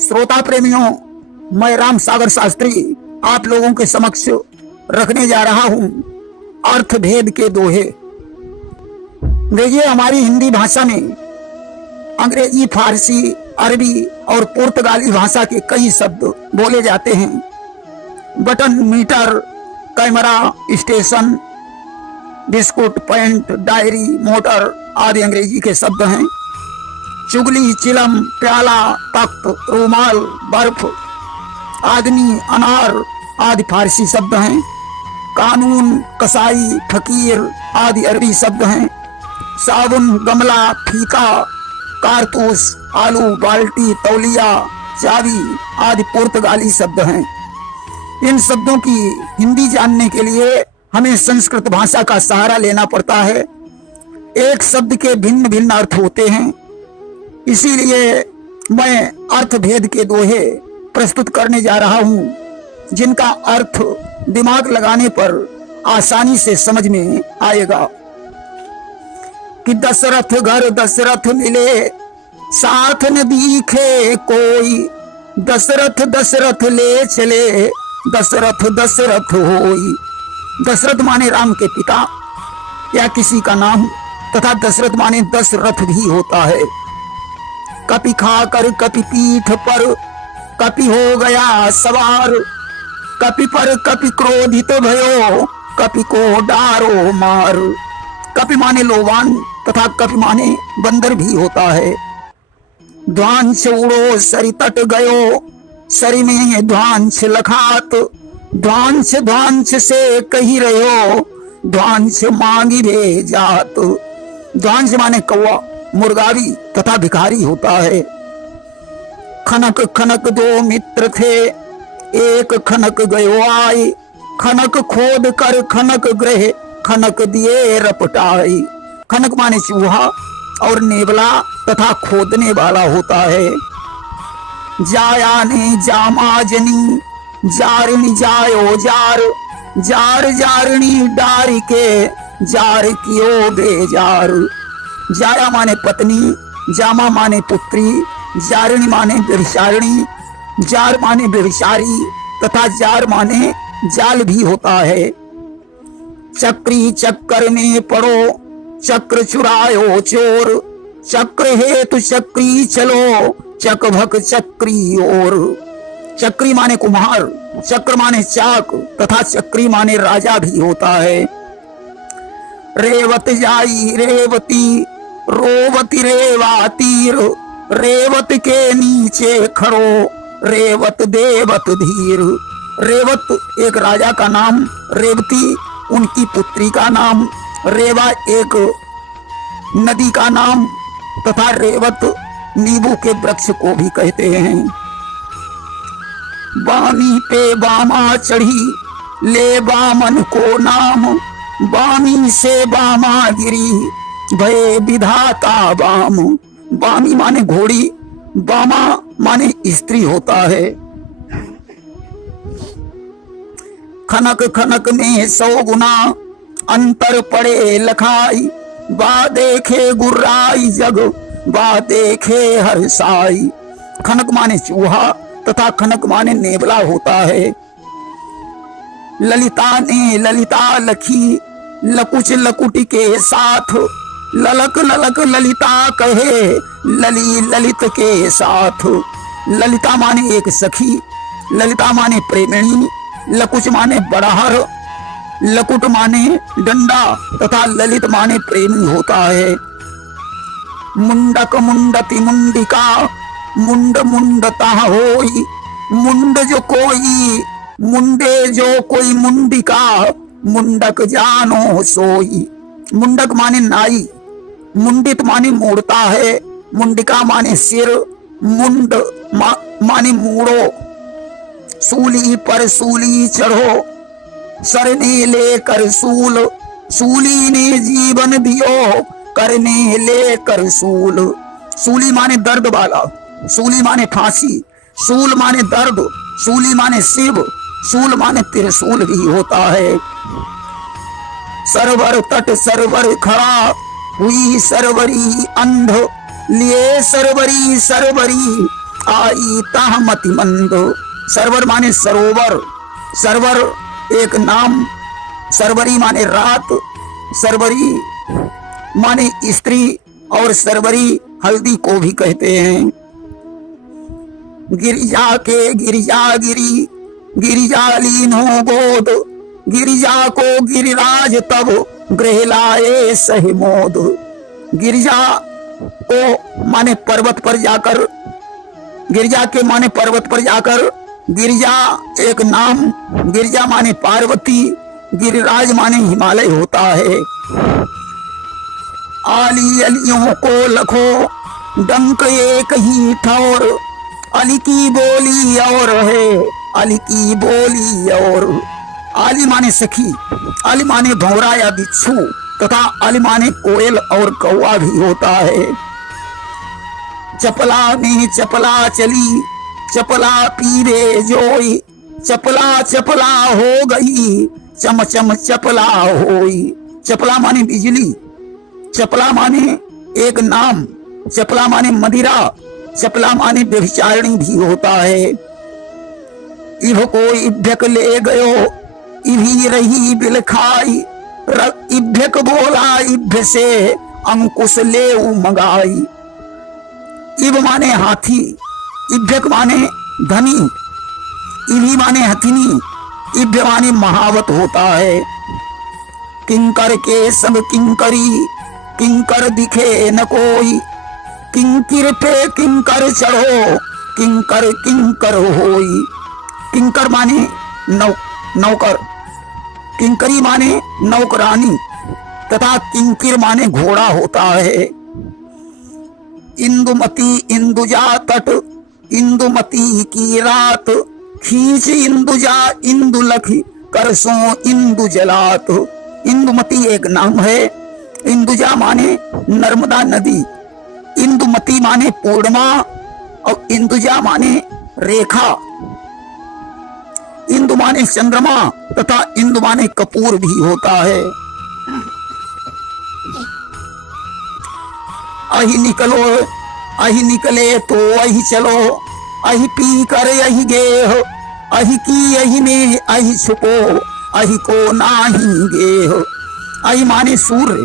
श्रोता प्रेमियों, मैं राम सागर शास्त्री आप लोगों के समक्ष रखने जा रहा हूं अर्थ भेद के दोहे। देखिए, हमारी हिंदी भाषा में अंग्रेजी, फारसी, अरबी और पुर्तगाली भाषा के कई शब्द बोले जाते हैं। बटन, मीटर, कैमरा, स्टेशन, बिस्कुट, पैंट, डायरी, मोटर आदि अंग्रेजी के शब्द हैं। चुगली, चिलम, प्याला, तख्त, रूमाल, बर्फ, आदमी, अनार आदि फारसी शब्द हैं। कानून, कसाई, फकीर आदि अरबी शब्द हैं। साबुन, गमला, फीका, कारतूस, आलू, बाल्टी, तौलिया, चाबी आदि पुर्तगाली शब्द हैं। इन शब्दों की हिंदी जानने के लिए हमें संस्कृत भाषा का सहारा लेना पड़ता है। एक शब्द के भिन्न भिन्न अर्थ होते हैं, इसीलिए मैं अर्थ भेद के दोहे प्रस्तुत करने जा रहा हूं, जिनका अर्थ दिमाग लगाने पर आसानी से समझ में आएगा। कि दशरथ घर दशरथ मिले, साथ न दिखे कोई, दशरथ दशरथ ले चले, दशरथ दशरथ होई। दशरथ माने राम के पिता या किसी का नाम, तथा दशरथ माने दशरथ भी होता है। कपि खाकर कपि पीठ पर, कपि हो गया सवार, कपि पर कपि क्रोधित भयो, कपि को डारो मार। कपि माने लोबान तथा कपि माने बंदर भी होता है। ध्वांस उड़ो सरि तट गयो, सरि में ध्वांस लखात, ध्वांस ध्वांस से कही रहो, ध्वांस मांगी भे जात। ध्वांस माने कौवा, मुर्गावी तथा भिखारी होता है। खनक खनक दो मित्र थे, एक खनक गयो आए, खनक खोद कर खनक ग्रह, खनक दिए रपटाई। खनक माने चूहा और नेवला तथा खोदने वाला होता है। जाया ने जामाजनी, जारनी जायो जार, जार जारनी डार के, जार कियो बेजार। जाया माने पत्नी, जामा माने पुत्री, जारनी माने व्यभिचारिणी, जार माने व्यभिचारी तथा जार माने जाल भी होता है। चक्री चक्कर में पड़ो, चक्र चुरायो चोर, चक्र हेतु चक्री चलो, चकभक चक्री ओर। चक्री माने कुम्हार, चक्र माने चाक तथा चक्री माने राजा भी होता है। रेवत जाई रेवती, रोवती रेवा तीर, रेवत के नीचे खड़ो, रेवत देवत धीर। रेवत एक राजा का नाम, रेवती उनकी पुत्री का नाम, रेवा एक नदी का नाम तथा रेवत नींबू के वृक्ष को भी कहते हैं। बामी पे बामा चढ़ी, ले बामन को नाम, बामी से बामा गिरी, भय विधाता बाम। बामी माने घोड़ी, बामा माने स्त्री होता है। खनक खनक में 100 गुना, अंतर पड़े लखाई, बा देखे गुर्राई जग, बा देखे हर्षाई। खनक माने चूहा तथा खनक माने नेवला होता है। ललिता ने ललिता लखी, लकुच लकुटी के साथ, ललक ललक ललिता कहे, लली ललित के साथ। ललिता माने एक सखी, ललिता माने प्रेमिणी, लकुच माने बड़हर, लकुट माने डंडा तथा ललित माने प्रेमी होता है। मुंडक मुंडति मुंडिका, मुंड मुंडता होई, मुंड जो कोई, मुंडे जो कोई मुंडिका, मुंडक जानो सोई। मुंडक माने नाई, मुंडित माने मोड़ता है, मुंडिका माने सिर, मुंड माने मूड़ो। सूली पर सूली चढ़ो, सरने लेकर सूल, सूली ने जीवन दियो, करने लेकर सूल। सूली माने दर्द वाला, सूली माने फांसी, सूल माने दर्द, सूली माने शिव, सूल माने त्रिशूल भी होता है। सरवर तट सरवर खड़ा, हुई सरवरी अंध, लिए सरवरी सरवरी, आई ताह मति मंद। सरवर माने सरोवर, सरवर एक नाम, सरवरी माने रात, सरवरी माने स्त्री और सरवरी हल्दी को भी कहते हैं। गिरिजा के गिरिजा गिरी, गिरिजा लीन हो बोध, गिरिजा को गिरिराज तब गृह लाए सही मोद। गिरिजा को माने पर्वत पर जाकर, गिरिजा के माने पर्वत पर जाकर, गिरिजा एक नाम, गिरिजा माने पार्वती, गिरिराज माने हिमालय होता है। आली अलियों को लखो डंक एक ही ठौर, अली की बोली और है, अली की बोली और। आली माने सखी, अली माने भौरा या बिच्छू तथा अली माने कोयल और कौवा भी होता है। चपला में चपला चली, चपला पीरे जोई, चपला चपला हो गई, चम चम चपला होई। चपला माने बिजली, चपला माने एक नाम, चपला माने मदिरा, चपला माने व्यभिचारिणी भी होता है। इभ को इभ्यक ले गयो, इभी रही बिल खाई, इभ्यक बोला इभ्य से अंकुश ले मंगाई। इब माने हाथी, इभ्यक माने धनी, इभी माने हथिनी, इभ्य माने महावत होता है। किंकर के संग किंकरी, किंकर दिखे न कोई, किंकिर पे किंकर चढ़ो, किंकर किंकर होई। किंकर माने नौकर, किंकरी माने नौकरानी तथा किंकिर माने घोड़ा होता है। इंदुमती इंदुजा तट, इंदुमती की रात, खींच इंदुजा इंदुलख, करसों इंदु जलात। इंदुमती एक नाम है, इंदुजा माने नर्मदा नदी, इंदुमती माने पूर्णिमा और इंदुजा माने रेखा। इंदु माने चंद्रमा तथा इंदु माने कपूर भी होता है। अहि निकलो, अहि निकले तो अहि चलो, अहि पी कर अहि गेह, अहि की अहि में अहि छुपो, अहि को नाही गेह। अहि माने सूर्य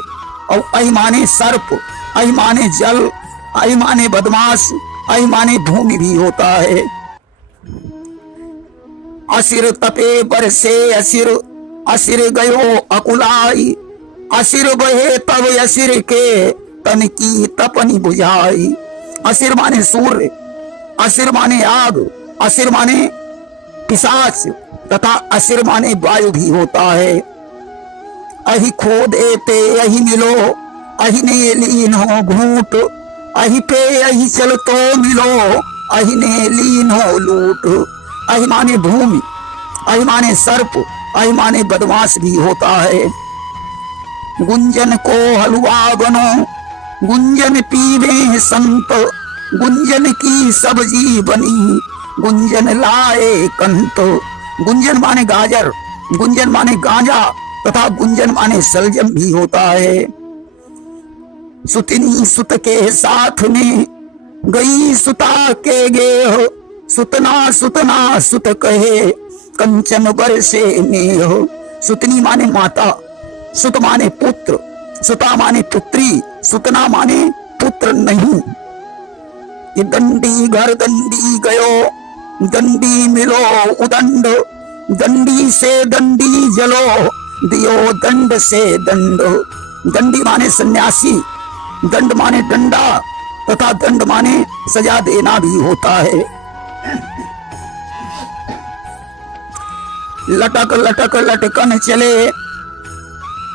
और अहि माने सर्प, अहि माने जल, अहि माने बदमाश, अहि माने भूमि भी होता है। असिर तपे बरसे असिर, असिर गयो अकुलाई, असिर बहे तब असिर के तन की तपनी बुझाई। असिर माने सूर्य, असिर माने आग, असिर माने पिशाच तथा असिर माने वायु भी होता है। अहि खो देते अहि मिलो, अहि ने लीन हो घूट, अहि पे अहि चल तो मिलो, अहि ने लीन हो लूट। अहि माने भूमि, अहि माने सर्प, अहि माने बदमाश भी होता है। गुंजन को हलवा बनो, गुंजन पीवे संत, गुंजन की सब्जी बनी, गुंजन लाए कंत। गुंजन माने गाजर, गुंजन माने गांजा तथा गुंजन माने सलजम भी होता है। सुतनी सुत के साथ में गई सुता के गेह, सुतना सुतना सुत कहे कंचन बरसे नेह। सुतनी माने माता, सुत माने पुत्र, सुता माने पुत्री, सुतना माने पुत्र नहीं। ये दंडी घर दंडी गयो, दंडी मिलो उदंड, दंडी से दंडी जलो, दियो दंड से दंड। दंडी माने सन्यासी, दंड माने डंडा तथा दंड माने सजा देना भी होता है। लटक लटक लटकन चले,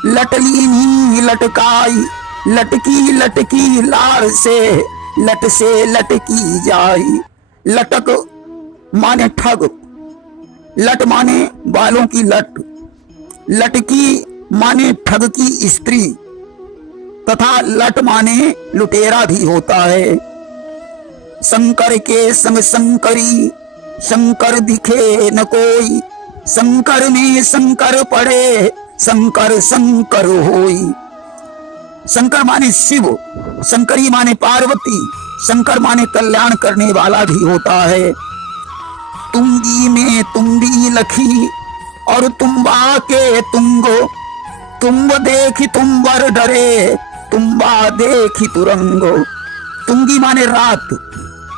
लटलीनी लटकाई, लटकी लटकी लार से, लट से लटकी जाई। लटक माने ठग, लट माने बालों की लट, लटकी माने ठग की स्त्री तथा लट माने लुटेरा भी होता है। शंकर के संग शंकरी, शंकर दिखे न कोई, शंकर में शंकर पड़े, शंकर शंकर होई। शंकर माने शिव, शंकरी माने पार्वती, शंकर माने कल्याण करने वाला भी होता है। तुंगी में तुम्बी लखी और तुम्बा के तुंगो, तुम्ब देखी तुम्बर डरे, तुम्बा देखी तुरंगो। तुंगी माने रात,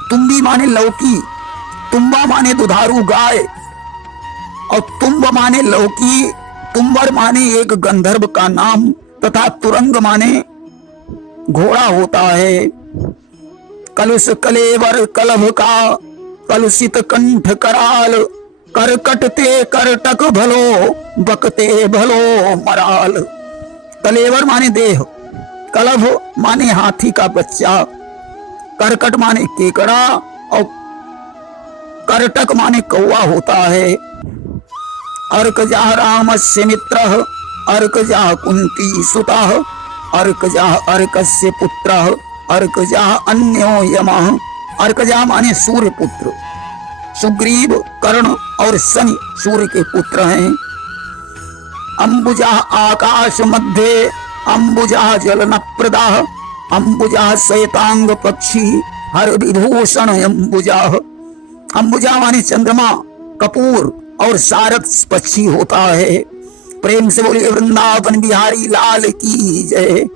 तुम्बी माने लौकी, तुम्बा माने दुधारू गाय और तुम्ब माने लौकी, तुम्बर माने एक गंधर्व का नाम तथा तुरंग माने घोड़ा होता है। कलुष कलेवर कलभ का, कलुषित कंठ कराल, करकटते करटक भलो, बकते भलो मराल। कलेवर माने देह, कलभ माने हाथी का बच्चा, करकट माने केकड़ा और करटक माने कौवा होता है। अर्कजा रामस्य मित्रः, अर्कजा कुंती सुतः, अर्कजा अर्कस्य पुत्रः, अर्कजा अन्यो यमः। अर्कजा माने सूर्य पुत्र, सुग्रीव कर्ण और शनि सूर्य के पुत्र हैं। अंबुजा आकाश मध्य, अंबुजा जलन प्रदा, अंबुजा श्वेतांग पक्षी, हर विभूषण अंबुजा। अंबुजा माने चंद्रमा, कपूर और सारथ पक्षी होता है। प्रेम से बोलिए वृंदावन बिहारी लाल की जय।